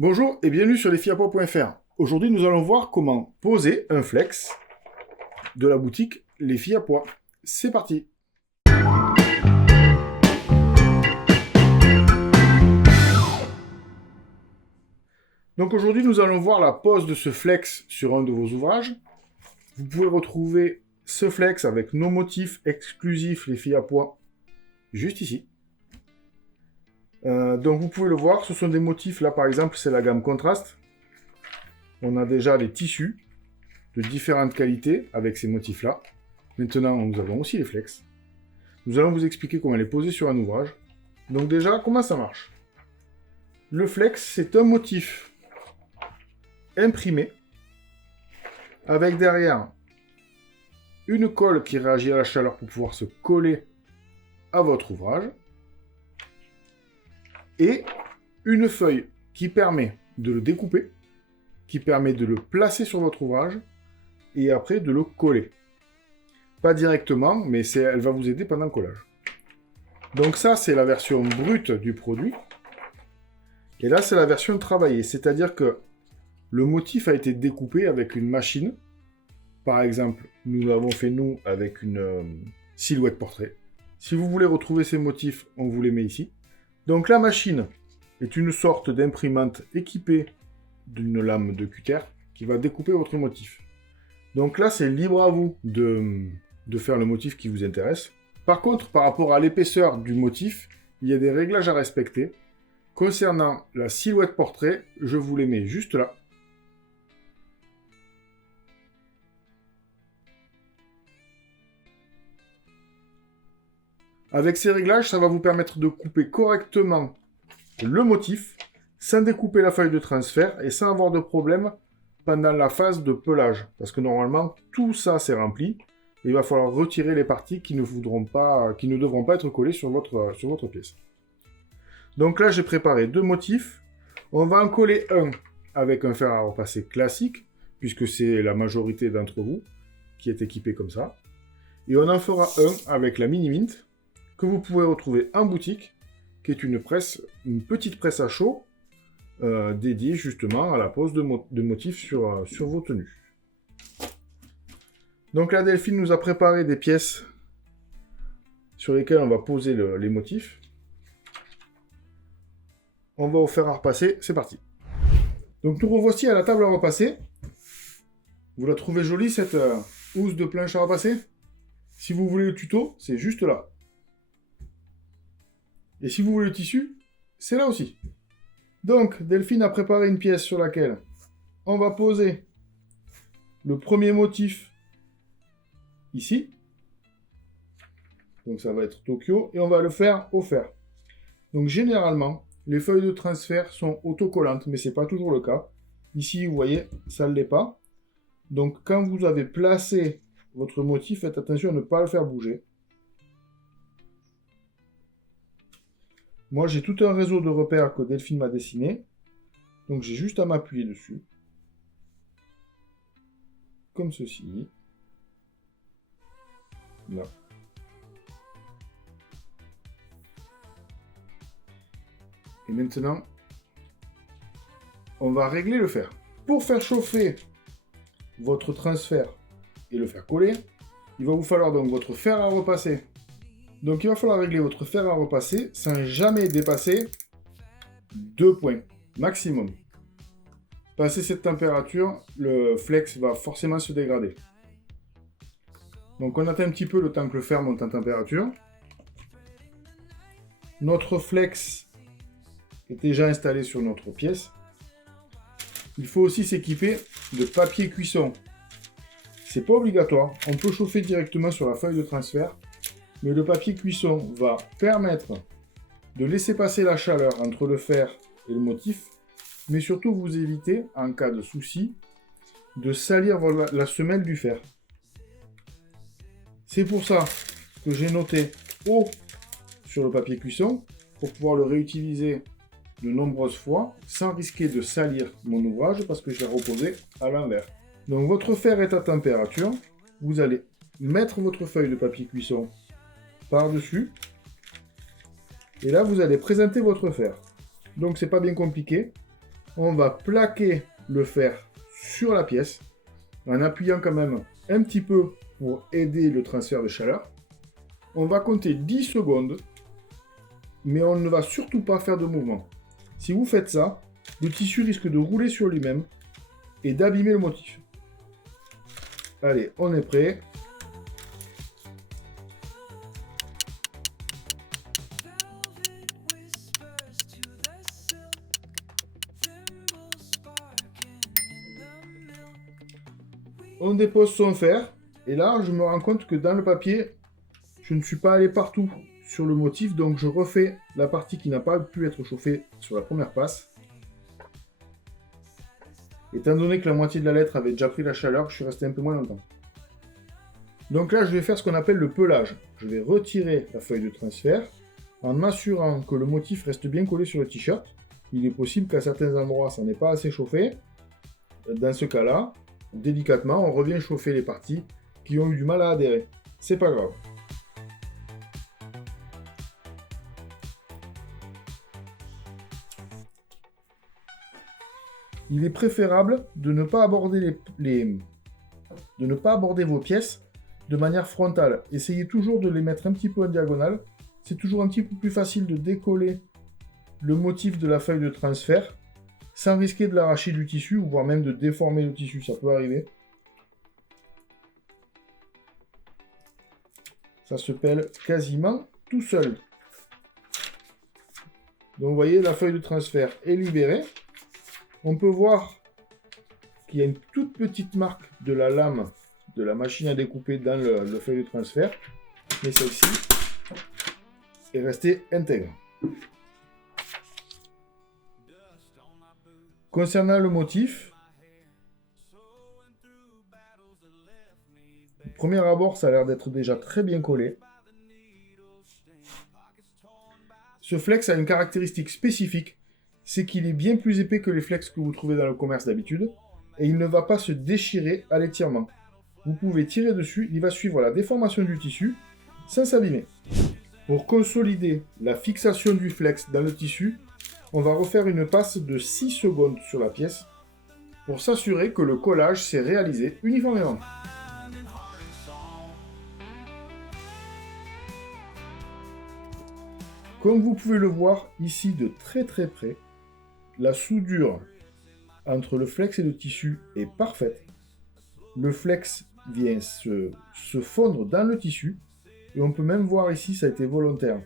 Bonjour et bienvenue sur lesfilles-à-pois.fr. Aujourd'hui, nous allons voir comment poser un flex de la boutique Les Filles à Pois. C'est parti. Donc aujourd'hui, nous allons voir la pose de ce flex sur un de vos ouvrages. Vous pouvez retrouver ce flex avec nos motifs exclusifs Les Filles à Pois juste ici. Donc vous pouvez le voir, ce sont des motifs, là par exemple, c'est la gamme contraste. On a déjà les tissus de différentes qualités avec ces motifs-là. Maintenant, nous avons aussi les flex. Nous allons vous expliquer comment les poser sur un ouvrage. Donc déjà, comment ça marche? Le flex, c'est un motif imprimé avec derrière une colle qui réagit à la chaleur pour pouvoir se coller à votre ouvrage et une feuille qui permet de le découper, qui permet de le placer sur votre ouvrage et après de le coller. Pas directement, mais elle va vous aider pendant le collage. Donc ça, c'est la version brute du produit. Et là, c'est la version travaillée. C'est-à-dire que le motif a été découpé avec une machine. Par exemple, nous l'avons fait nous avec une silhouette portrait. Si vous voulez retrouver ces motifs, on vous les met ici. Donc la machine est une sorte d'imprimante équipée d'une lame de cutter qui va découper votre motif. Donc là, c'est libre à vous de faire le motif qui vous intéresse. Par contre, par rapport à l'épaisseur du motif, il y a des réglages à respecter. Concernant la silhouette portrait, je vous les mets juste là. Avec ces réglages, ça va vous permettre de couper correctement le motif, sans découper la feuille de transfert et sans avoir de problème pendant la phase de pelage. Parce que normalement, tout ça c'est rempli. Et il va falloir retirer les parties qui ne devront pas être collées sur votre pièce. Donc là, j'ai préparé deux motifs. On va en coller un avec un fer à repasser classique, puisque c'est la majorité d'entre vous qui est équipé comme ça. Et on en fera un avec la Mini Mint, que vous pouvez retrouver en boutique, qui est une petite presse à chaud, dédiée justement à la pose de motifs sur vos tenues. Donc la Delphine nous a préparé des pièces sur lesquelles on va poser les motifs. On va au fer à repasser, c'est parti. Donc nous revoici à la table à repasser. Vous la trouvez jolie cette housse de planche à repasser? Si vous voulez le tuto, c'est juste là. Et si vous voulez le tissu, c'est là aussi. Donc Delphine a préparé une pièce sur laquelle on va poser le premier motif ici. Donc ça va être Tokyo et on va le faire au fer. Donc généralement, les feuilles de transfert sont autocollantes, mais ce n'est pas toujours le cas. Ici, vous voyez, ça ne l'est pas. Donc quand vous avez placé votre motif, faites attention à ne pas le faire bouger. Moi, j'ai tout un réseau de repères que Delphine m'a dessiné. Donc j'ai juste à m'appuyer dessus. Comme ceci. Là. Et maintenant, on va régler le fer. Pour faire chauffer votre transfert et le faire coller, il va vous falloir donc votre fer à repasser. Donc il va falloir régler votre fer à repasser sans jamais dépasser 2 points maximum. Passé cette température, le flex va forcément se dégrader. Donc on attend un petit peu le temps que le fer monte en température. Notre flex est déjà installé sur notre pièce. Il faut aussi s'équiper de papier cuisson. C'est pas obligatoire, on peut chauffer directement sur la feuille de transfert, mais le papier cuisson va permettre de laisser passer la chaleur entre le fer et le motif, mais surtout vous éviter, en cas de souci, de salir la semelle du fer. C'est pour ça que j'ai noté eau sur le papier cuisson, pour pouvoir le réutiliser de nombreuses fois, sans risquer de salir mon ouvrage, parce que je l'ai reposé à l'envers. Donc votre fer est à température, vous allez mettre votre feuille de papier cuisson par-dessus, et là vous allez présenter votre fer. Donc c'est pas bien compliqué, On va plaquer le fer sur la pièce en appuyant quand même un petit peu pour aider le transfert de chaleur. On va compter 10 secondes, mais on ne va surtout pas faire de mouvement. Si vous faites ça, le tissu risque de rouler sur lui-même et d'abîmer le motif. Allez, on est prêt. On dépose son fer, et là, je me rends compte que dans le papier, je ne suis pas allé partout sur le motif, donc je refais la partie qui n'a pas pu être chauffée sur la première passe. Étant donné que la moitié de la lettre avait déjà pris la chaleur, je suis resté un peu moins longtemps. Donc là, je vais faire ce qu'on appelle le pelage. Je vais retirer la feuille de transfert en m'assurant que le motif reste bien collé sur le t-shirt. Il est possible qu'à certains endroits, ça n'est pas assez chauffé. Dans ce cas-là, délicatement, on revient chauffer les parties qui ont eu du mal à adhérer. C'est pas grave. Il est préférable de ne pas aborder de ne pas aborder vos pièces de manière frontale. Essayez toujours de les mettre un petit peu en diagonale. C'est toujours un petit peu plus facile de décoller le motif de la feuille de transfert sans risquer de l'arracher du tissu ou voire même de déformer le tissu. Ça peut arriver. Ça se pèle quasiment tout seul. Donc vous voyez, la feuille de transfert est libérée. On peut voir qu'il y a une toute petite marque de la lame de la machine à découper dans le feuille de transfert. Mais celle-ci est restée intègre. Concernant le motif, au premier abord, ça a l'air d'être déjà très bien collé. Ce flex a une caractéristique spécifique, c'est qu'il est bien plus épais que les flex que vous trouvez dans le commerce d'habitude, et il ne va pas se déchirer à l'étirement. Vous pouvez tirer dessus, il va suivre la déformation du tissu sans s'abîmer. Pour consolider la fixation du flex dans le tissu, on va refaire une passe de 6 secondes sur la pièce pour s'assurer que le collage s'est réalisé uniformément. Comme vous pouvez le voir ici de très près, la soudure entre le flex et le tissu est parfaite. Le flex vient se fondre dans le tissu et on peut même voir ici, ça a été volontaire,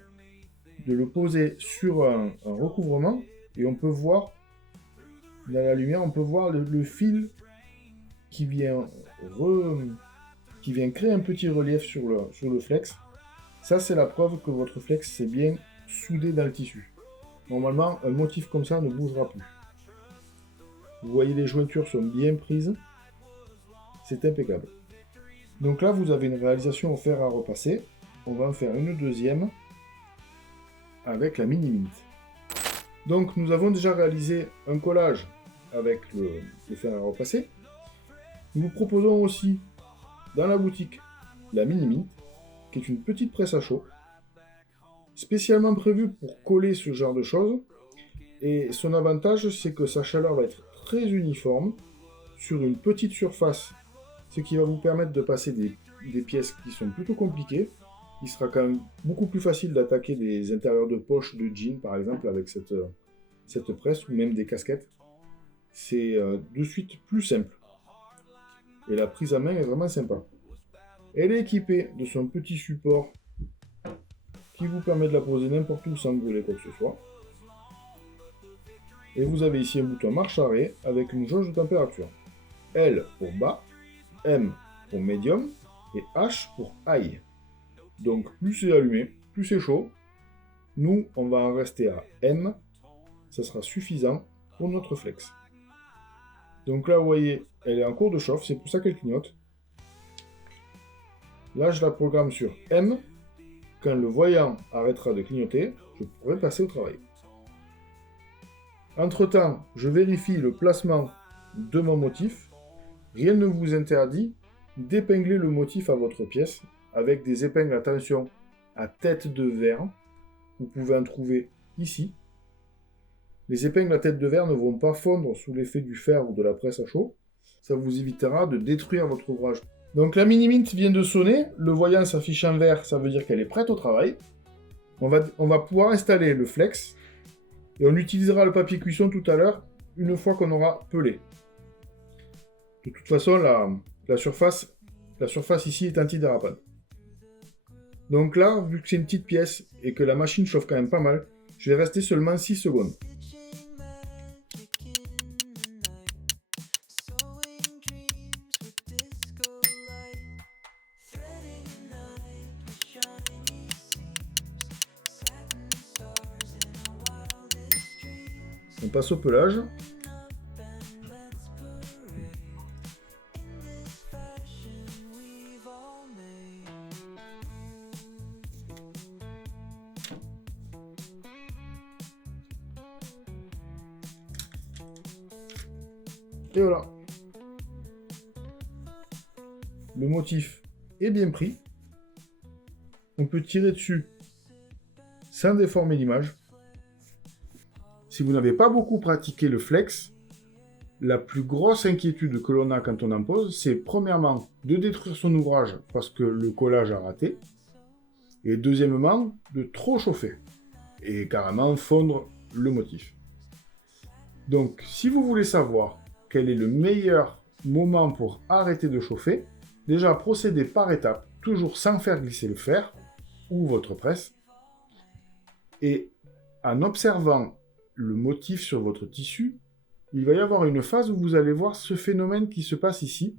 de le poser sur un recouvrement et on peut voir, dans la lumière, on peut voir le fil qui vient créer un petit relief sur le flex. Ça, c'est la preuve que votre flex s'est bien soudé dans le tissu. Normalement, un motif comme ça ne bougera plus. Vous voyez, les jointures sont bien prises. C'est impeccable. Donc là, vous avez une réalisation au fer à repasser. On va en faire une deuxième avec la Mini Mint. Donc, nous avons déjà réalisé un collage avec le fer à repasser. Nous vous proposons aussi dans la boutique la Mini Mint, qui est une petite presse à chaud, spécialement prévue pour coller ce genre de choses. Et son avantage, c'est que sa chaleur va être très uniforme sur une petite surface, ce qui va vous permettre de passer des pièces qui sont plutôt compliquées. Il sera quand même beaucoup plus facile d'attaquer des intérieurs de poche de jeans, par exemple, avec cette presse, ou même des casquettes. C'est de suite plus simple. Et la prise à main est vraiment sympa. Elle est équipée de son petit support qui vous permet de la poser n'importe où sans brûler quoi que ce soit. Et vous avez ici un bouton marche arrêt avec une jauge de température. L pour bas, M pour médium et H pour high. Donc plus c'est allumé, plus c'est chaud. Nous, on va en rester à M. Ça sera suffisant pour notre flex. Donc là, vous voyez, elle est en cours de chauffe, c'est pour ça qu'elle clignote. Là, je la programme sur M. Quand le voyant arrêtera de clignoter, je pourrai passer au travail. Entre-temps, je vérifie le placement de mon motif. Rien ne vous interdit d'épingler le motif à votre pièce avec des épingles, attention, à tête de verre. Vous pouvez en trouver ici. Les épingles à tête de verre ne vont pas fondre sous l'effet du fer ou de la presse à chaud. Ça vous évitera de détruire votre ouvrage. Donc la mini-mint vient de sonner, le voyant s'affiche en vert, ça veut dire qu'elle est prête au travail. On va pouvoir installer le flex, et on utilisera le papier cuisson tout à l'heure, une fois qu'on aura pelé. De toute façon, la surface ici est antidérapante. Donc là, vu que c'est une petite pièce, et que la machine chauffe quand même pas mal, je vais rester seulement 6 secondes. On passe au pelage. Et voilà. Le motif est bien pris. On peut tirer dessus sans déformer l'image. Si vous n'avez pas beaucoup pratiqué le flex, la plus grosse inquiétude que l'on a quand on en pose, c'est premièrement de détruire son ouvrage parce que le collage a raté, et deuxièmement de trop chauffer et carrément fondre le motif. Donc si vous voulez savoir quel est le meilleur moment pour arrêter de chauffer, déjà procédez par étapes, toujours sans faire glisser le fer ou votre presse, et en observant le motif sur votre tissu, il va y avoir une phase où vous allez voir ce phénomène qui se passe ici.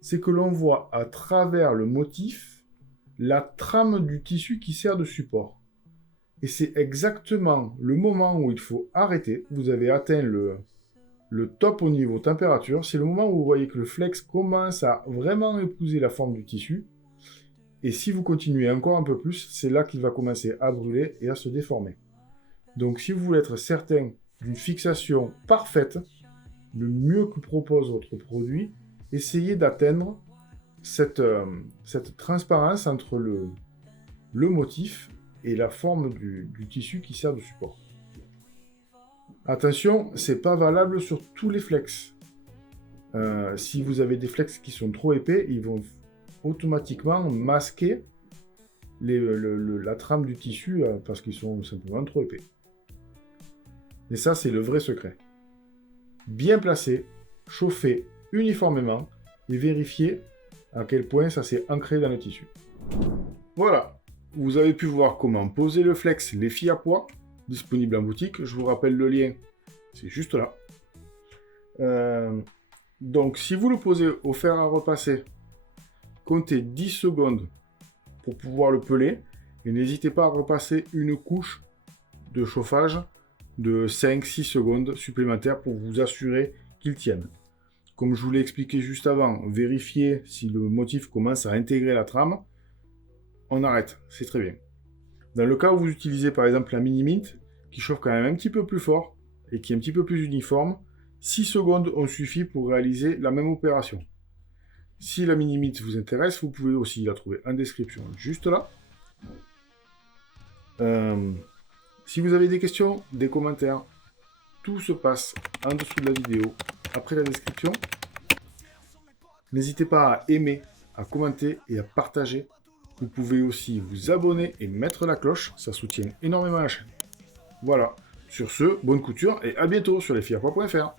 C'est que l'on voit à travers le motif la trame du tissu qui sert de support. Et c'est exactement le moment où il faut arrêter. Vous avez atteint le top au niveau température. C'est le moment où vous voyez que le flex commence à vraiment épouser la forme du tissu. Et si vous continuez encore un peu plus, c'est là qu'il va commencer à brûler et à se déformer. Donc si vous voulez être certain d'une fixation parfaite, le mieux que propose votre produit, essayez d'atteindre cette transparence entre le motif et la forme du tissu qui sert de support. Attention, c'est pas valable sur tous les flex. Si vous avez des flex qui sont trop épais, ils vont automatiquement masquer la trame du tissu parce qu'ils sont simplement trop épais. Et ça, c'est le vrai secret. Bien placé, chauffer uniformément et vérifier à quel point ça s'est ancré dans le tissu. Voilà, vous avez pu voir comment poser le flex les filles à pois, disponible en boutique. Je vous rappelle le lien, c'est juste là. Donc, si vous le posez au fer à repasser, comptez 10 secondes pour pouvoir le peler et n'hésitez pas à repasser une couche de chauffage de 5-6 secondes supplémentaires pour vous assurer qu'il tienne. Comme je vous l'ai expliqué juste avant, vérifiez si le motif commence à intégrer la trame. On arrête, c'est très bien. Dans le cas où vous utilisez par exemple la mini-mint, qui chauffe quand même un petit peu plus fort et qui est un petit peu plus uniforme, 6 secondes ont suffi pour réaliser la même opération. Si la mini-mint vous intéresse, vous pouvez aussi la trouver en description juste là. Si vous avez des questions, des commentaires, tout se passe en dessous de la vidéo, après la description. N'hésitez pas à aimer, à commenter et à partager. Vous pouvez aussi vous abonner et mettre la cloche, ça soutient énormément la chaîne. Voilà, sur ce, bonne couture et à bientôt sur lesfilles-à-pois.fr.